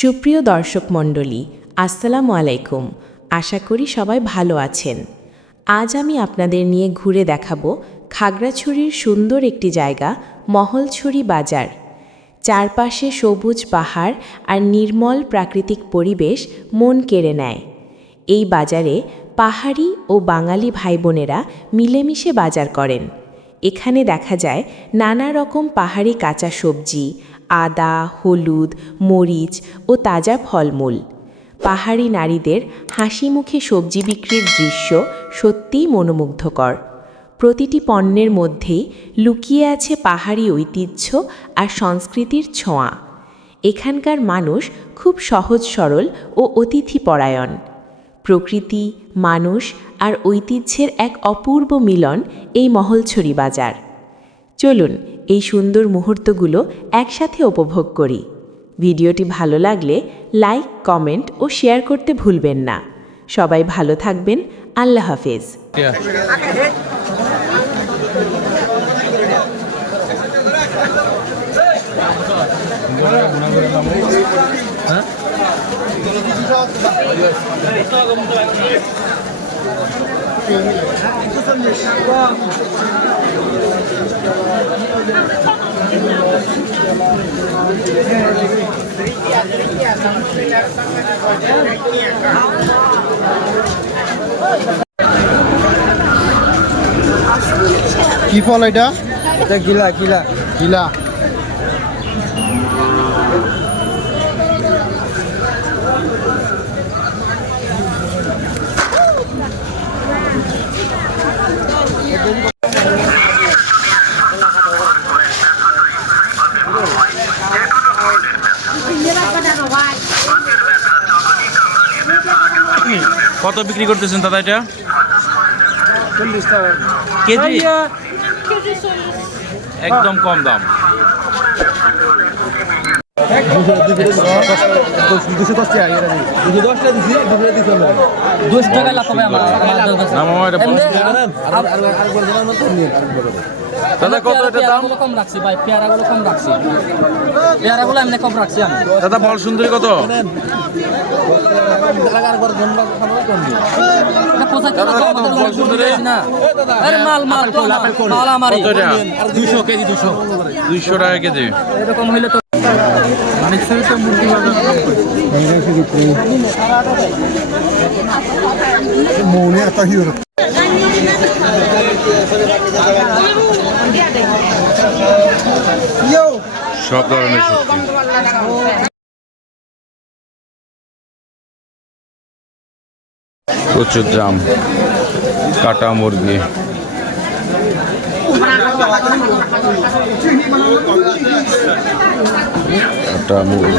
সুপ্রিয় দর্শক মণ্ডলী, আসসালামু আলাইকুম। আশা করি সবাই ভালো আছেন। আজ আমি আপনাদের নিয়ে ঘুরে দেখাবো খাগড়াছড়ির সুন্দর একটি জায়গা, মহলছড়ি বাজার। চারপাশে সবুজ পাহাড় আর নির্মল প্রাকৃতিক পরিবেশ মন কেড়ে নেয়। এই বাজারে পাহাড়ি ও বাঙালি ভাই বোনেরা মিলেমিশে বাজার করেন। এখানে দেখা যায় নানা রকম পাহাড়ি কাঁচা সবজি আদা, হলুদ, মরিচ ও তাজা ফলমূল। পাহাড়ি নারীদের হাসি মুখে সবজি বিক্রির দৃশ্য সত্যিই মনোমুগ্ধকর। প্রতিটি পণ্যের মধ্যেই লুকিয়ে আছে পাহাড়ি ঐতিহ্য আর সংস্কৃতির ছোঁয়া। এখানকার মানুষ খুব সহজ সরল ও অতিথিপরায়ণ। প্রকৃতি, মানুষ আর ঐতিহ্যের এক অপূর্ব মিলন এই মহলছড়ি বাজার। চলুন এই সুন্দর মুহূর্তগুলো একসাথে উপভোগ করি। ভিডিওটি ভালো লাগলে লাইক, কমেন্ট ও শেয়ার করতে ভুলবেন না। সবাই ভালো থাকবেন। আল্লাহ হাফেজ। কি ফল এটা? এটা গিলা গিলা। গিলা। কত বিক্রি করতেছেন দাদা এটা? কেজি? একদম কম দাম। দশ টাকা লাভ হবে আমার। বলে বলে। দাদা কত এটা দাম? কম রাখছি ভাই পেয়ারাগুলো কম রাখছি। পেয়ারাগুলো এমনি কম রাখছি আমি। দাদা ফল সুন্দরী কত? আর বলে জন্য খাব কম দিই। এটা পঁচাত্তর দাদা, টাকা কত? আমাদের ফল আরে মাল মাল তো আমার, মাল আমারই। কত এটা? দুশো কেজি দুশো দুইশো টাকা কেজি। এরকম হইলে তো মৌনে একটা হিরো। সব ধরনের সবজি প্রচুর দাম কাটা মুরগি। কাটা মুরগি।